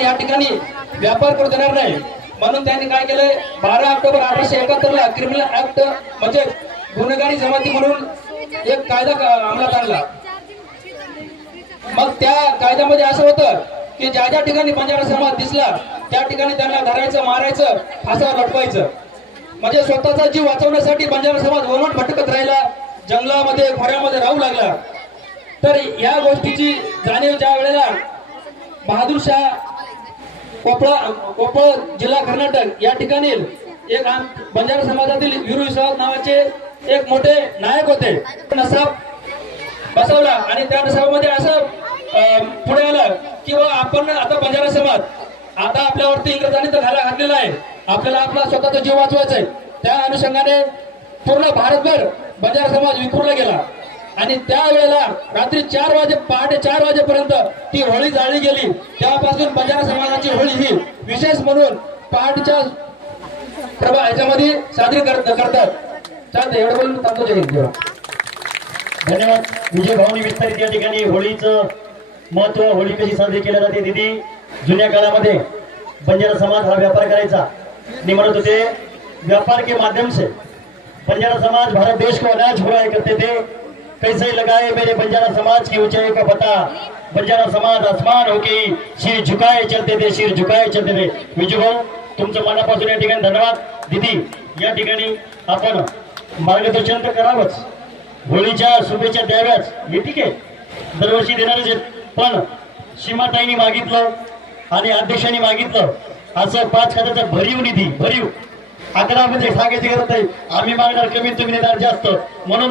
या ठिकाणी व्यापार करू देणार नाही, म्हणून त्यांनी काय केलंय 12 ऑक्टोबर 1871 ला क्रिमिनल ऍक्ट म्हणजे गुन्हेगारी जमाती म्हणून एक कायदा अंमलात आणला। मग त्या कायद्यामध्ये असं होतं की ज्या ज्या ठिकाणी बंजारा समाज दिसला त्या ठिकाणी त्यांना धरायचं, मारायचं, फासावर लटवायचं। म्हणजे स्वतःचा जीव वाचवण्यासाठी बंजारा समाज वणवण भटकत राहिला, जंगलामध्ये खोऱ्यामध्ये राहू लागला। तर या गोष्टीची जाणीव ज्या वेळेला बहादूरशाह कोपळ जिल्हा कर्नाटक या ठिकाणी एक बंजारा समाजातील वीर विश्वास नावाचे एक मोठे नायक होते, नसाब बसवला आणि त्या नसाबामध्ये असं पुढे आलं की आपण आता बंजारा समाज आता आपल्यावरती इंग्रजांनी तर घाला घातलेला आहे, आपल्याला आपला स्वतःचा जीव वाचवायचा आहे। त्या अनुषंगाने पूर्ण भारतभर बंजारा समाज विखुरला गेला आणि त्यावेळेला रात्री पहाटे 4 वाजेपर्यंत ती होळी जाळली गेली। तेव्हापासून बंजारा समाजाची होळी ही विशेष म्हणून पहाटेच्या ह्याच्यामध्ये साजरी करतात। चालते एवढं बोलून थांबतो। जय हिंद। धन्यवाद। विजय भाऊनी विस्तारित या ठिकाणी होळीचं महत्व, होळी कशी साजरी केली जाते। दीदी जुन्या काळामध्ये बंजारा समाज हा व्यापार करायचा आणि म्हणत होते व्यापार के माध्यम से बंजारा समाज भारत देश को अनाज हुआ करते थे। कैसे लगाए मेरे बंजारा समाज की ऊंचाई का पता, बंजारा समाज आसमान होके सिर झुकाए चलते थे, सिर झुकाए चलते थे। विजय भाऊ तुमचं मनापासून या ठिकाणी धन्यवाद। दीदी या ठिकाणी आपण मार्गदर्शन तर करावंच, होळीच्या शुभेच्छा द्याव्याच, हे ठीक आहे दरवर्षी देणारच आहेत, पण सीमाताईंनी मागितलं आणि अध्यक्षांनी मागितलं असं 5 खात्याचा भरीव निधी, भरीव 11 मध्ये सांगायची गरज नाही, आम्ही मागणार कमी, तुम्ही देणार जास्त, म्हणून